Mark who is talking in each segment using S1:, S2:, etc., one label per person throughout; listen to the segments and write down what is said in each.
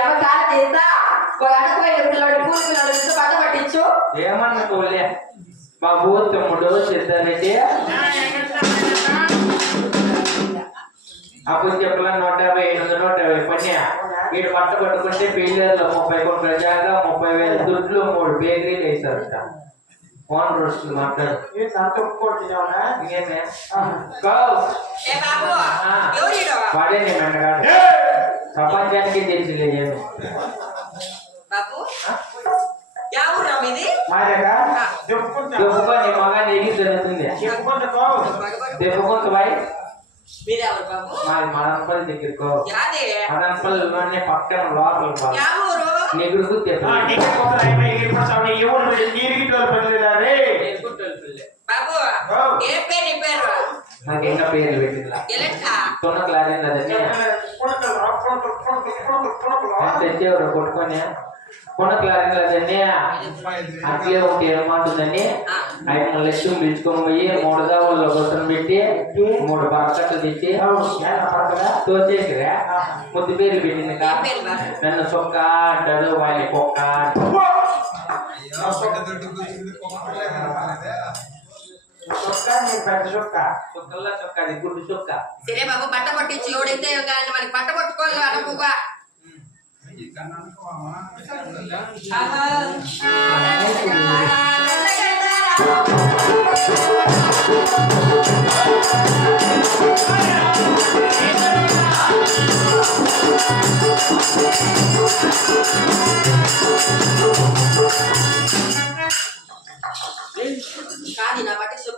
S1: అమ్మ కాలు చేస్తా ఒక అడకపోయిన పిల్లడు కూలి పిల్లడు ఇచ్చి పట్ట పట్టించు?
S2: ఏమన్నా పోలే బాబు తమ్ముడు సిద్ధారెడ్డి అప్పుడు చెప్పలా నూట యాభై ఎనిమిది నూట యాభై పన్యా వీడు పట్ట పట్టుకుంటే పిల్లర్లో ముప్పై కోట్ల జాగా ముప్పై వేల దుడ్లు మూడు బేకరీలు వేసారట ఫోన్ రోజులు మాట్లాడు. ఇంకేమే? వాడే నేను ప్రపంచానికి తెలిసిలే ఏమి
S1: బాబు యా ఊరా మీది
S3: మాదేగా చెప్పుకుంటా
S2: దెబ్బకో నీ మగ నీకు జరుగుతుంది
S3: చెప్పుకుంటా
S2: దెబ్బకొంత బాయ్
S1: మీరెవరు బాబు
S2: మాది మదనపల్లి దగ్గరకో
S1: యాది
S2: మదనపల్లిలోనే పక్కన లోపల బాబు
S1: యా ఊరు
S2: నీకు చెప్పాలి
S1: బాబు
S3: ఓ.
S1: ఏ పేరు నీ పేరు
S2: నాకు ఇంకా పేర్లు పెట్టిందా
S1: ఎలక్కా
S2: తొన్న క్లాస్ అదని తెచ్చేవారు కొట్టుకొని కొన్న క్లాస్ అదని అట్లే ఒకటి ఏమంటుందని ఐదు లక్షలు పిలుచుకొని పోయి మూడు దావుల్లో కోసం పెట్టి మూడు బరకట్లు తెచ్చి తోచేసిరా ముద్దు పేరు పెట్టింది కా.
S1: ఏం పేరు బాబు?
S2: నన్ను చొక్క అంటాడు వాళ్ళ కుక్క అంటాడు. చొక్కల్లా చొక్క అది గుడ్డు చొక్క
S1: సరే బాబు బట్ట పట్టించి ఎవడైతే కానీ మనకి బట్ట పట్టుకోవాలి అనుకోగా కాదు నా బట్ట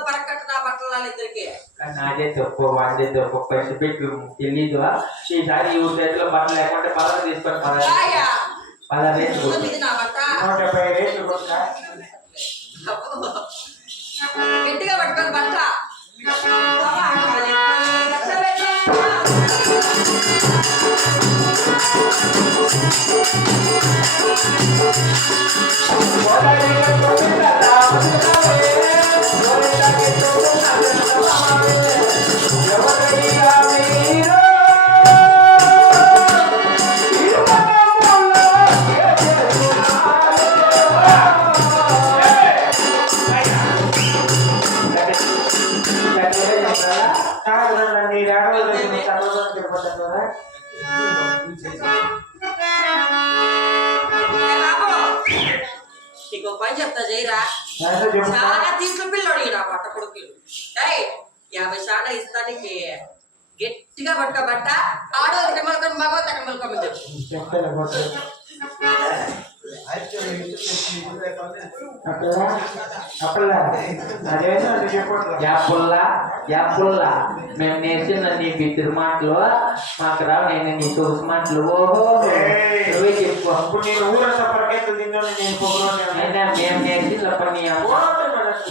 S2: నాదే తప్పు వాడే తప్పు పైసలు పెట్టి తెలీదు ఈసారి ఈ చేతిలో బట్టలు లేకుంటే పదవి తీసుకొని పద
S1: రాయా
S2: పద రేట్లు కొట్టు.
S1: ఇది నా బట్ట అబ్బో. గట్టిగా పట్టుకొని బట్ట ఏ నీకు పని చెప్తా జైరా చాలా తీర్చు పిల్లడు నా బట్ట కొడుకులు ఏయ్ యాభై చాలా ఇస్తానికి గట్టిగా పట్ట బట్ట ఆడో ఇక్కడ మలుకొని మగో అక్కడ మలుకోమని చెప్పు
S2: యాపుల్లా యాపుల్లా మేము నేర్చిన నీ బిద్దురు మాటలు మాకు రావు నేను నీ సొగసు మాటలు ఓహో నువ్వే చెప్పుకో
S3: అప్పుడు నేను ఊరంతా పరకెత్తు తిన్నాను నేను పొగలోనే
S2: అయినా మేము నేర్చిన పని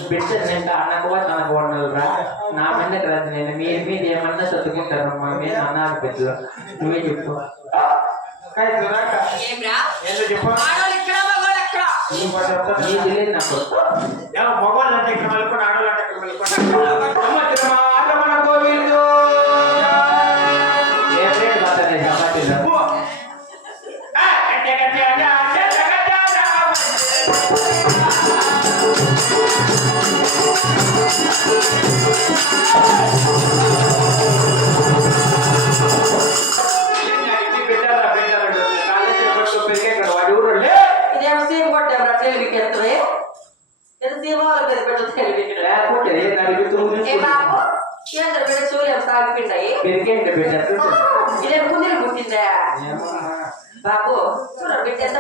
S2: బిడ్డ నేను అన్నకు తనకు వండలురా నా మీద రాదు నేను మీరు మీద ఏమన్నా చదువుకుంటారు మా మీద అన్నారు బిడ్డలు నువ్వే చెప్పు
S1: ఏమ్రా
S3: ఏందో చెప్పు
S1: ఆడోళ్ళు ఇక్కడ మగోళ్ళు ఎక్కడ
S2: నీ తెలియదు నాకు
S3: మగవాళ్ళు అంటే ఇక్కడ మలుకొని ఆడవాళ్ళు అంటే ఇక్కడ మలుకొని
S2: సంవత్సరమా ఏ
S1: బాబు? బిడ్డ? ఇదే పుట్టిందా? బాబు చూడ బిడ్డ ఎంత